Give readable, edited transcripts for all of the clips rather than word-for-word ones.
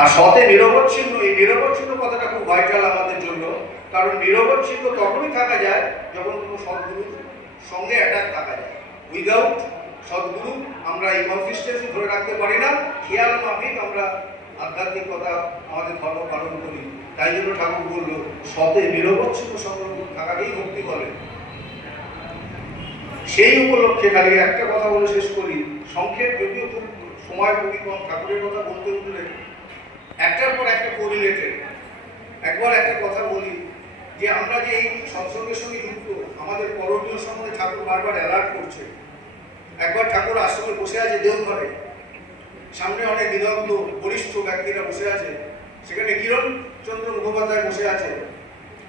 আর সতে নিরবচ্ছিন্ন, এই নিরবচ্ছিন্ন কথাটা খুব ভাইটাল আমাদের জন্য। কারণ নিরবচ্ছিন্ন তখনই থাকা যায় যখন কোনো সদ্গুরুর সঙ্গে অ্যাটাচ থাকা যায়। উইদাউট সদ্গুরু আমরা এই কনসিস্টেন্সি ধরে রাখতে পারি না। খেয়াল মাফিক আমরা আধ্যাত্মিকতা আমাদের ধর্ম পালন করি। তাই জন্য ঠাকুর বলল সতে নিরবচ্ছিন্ন সংগ্রহ থাকাকেই ভক্তি বলে। সেই উপলক্ষে খালি একটা কথা বলে শেষ করি, সংক্ষেপ যদিও খুব সময় খুবই কম, ঠাকুরের কথা বলতে উঠলে একটার পর একটা কোরিলেটেড। একবার একটা কথা বলি যে আমরা যে এই সৎসঙ্গের সঙ্গে যুক্ত, আমাদের করণীয় সম্বন্ধে ঠাকুর বারবার অ্যালার্ট করছে। একবার ঠাকুর আশ্রমে বসে আছে দেওঘরে, সামনে অনেক বিদগ্ধ বরিষ্ঠ ব্যক্তিরা বসে আছে, সেখানে কিরণচন্দ্র মুখোপাধ্যায় বসে আছে।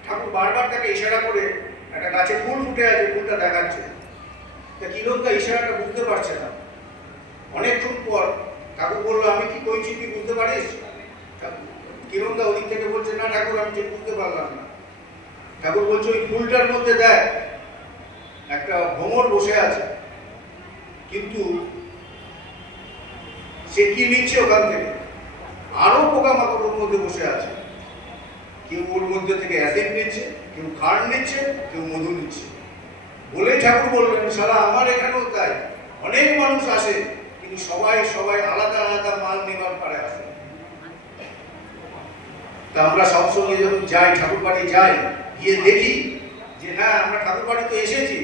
ঠাকুর বারবার তাকে ইশারা করে একটা গাছে ফুল ফুটে আছে, ফুলটা দেখাচ্ছে। তা কিরণদা ইশারাটা বুঝতে পারছে না। অনেকক্ষণ পর ঠাকুর বললো, আমি কি কইছি তুই বুঝতে পারিস? কিরণদা ওদিক থেকে বলছে, না ঠাকুর আমি ঠিক বুঝতে পারলাম না। ঠাকুর বলছে, ওই ফুলটার মধ্যে দেখ একটা ভ্রমর বসে আছে, কিন্তু সে কি নিচ্ছে ওখান থেকে? আরো পোকামাকড়ের মধ্যে বসে আছে। কেউ ওর মধ্যে থেকে অ্যাসিড নিচ্ছে, কেউ খাড় নিচ্ছে, কেউ মধু নিচ্ছে। বলে ঠাকুর বললেন, সারা আমার এখানেও তাই, অনেক মানুষ আসে কিন্তু সবাই আলাদা আলাদা মাল নেবার পারে আসে। তা আমরা সবসময় যখন যাই, ঠাকুর বাড়ি যাই, গিয়ে দেখি যে হ্যাঁ আমরা ঠাকুর বাড়ি তো এসেছি,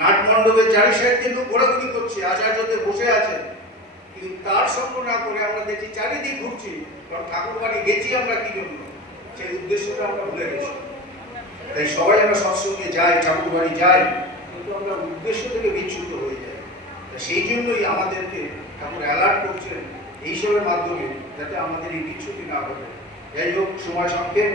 নাট মণ্ডপের চারি সাইড কিন্তু ঘোরাঘুরি করছে, আচার্যদের বসে আছে, কিন্তু তার সঙ্গ না করে আমরা দেখি চারিদিক ঘুরছি। কারণ ঠাকুর বাড়ি গেছি আমরা কি জন্য, সেই উদ্দেশ্যটা আমরা ভুলে গেছি। তাই সবাই আমরা সৎসঙ্গে যাই, ঠাকুর বাড়ি যাই, কিন্তু আমরা উদ্দেশ্য থেকে বিচ্যুত হয়ে যাই। সেই জন্যই আমাদেরকে ঠাকুর অ্যালার্ট করছেন এইসবের মাধ্যমে, যাতে আমাদের এই বিচ্যুতি না ঘটে। যাই হোক, সময় সংক্ষেপ।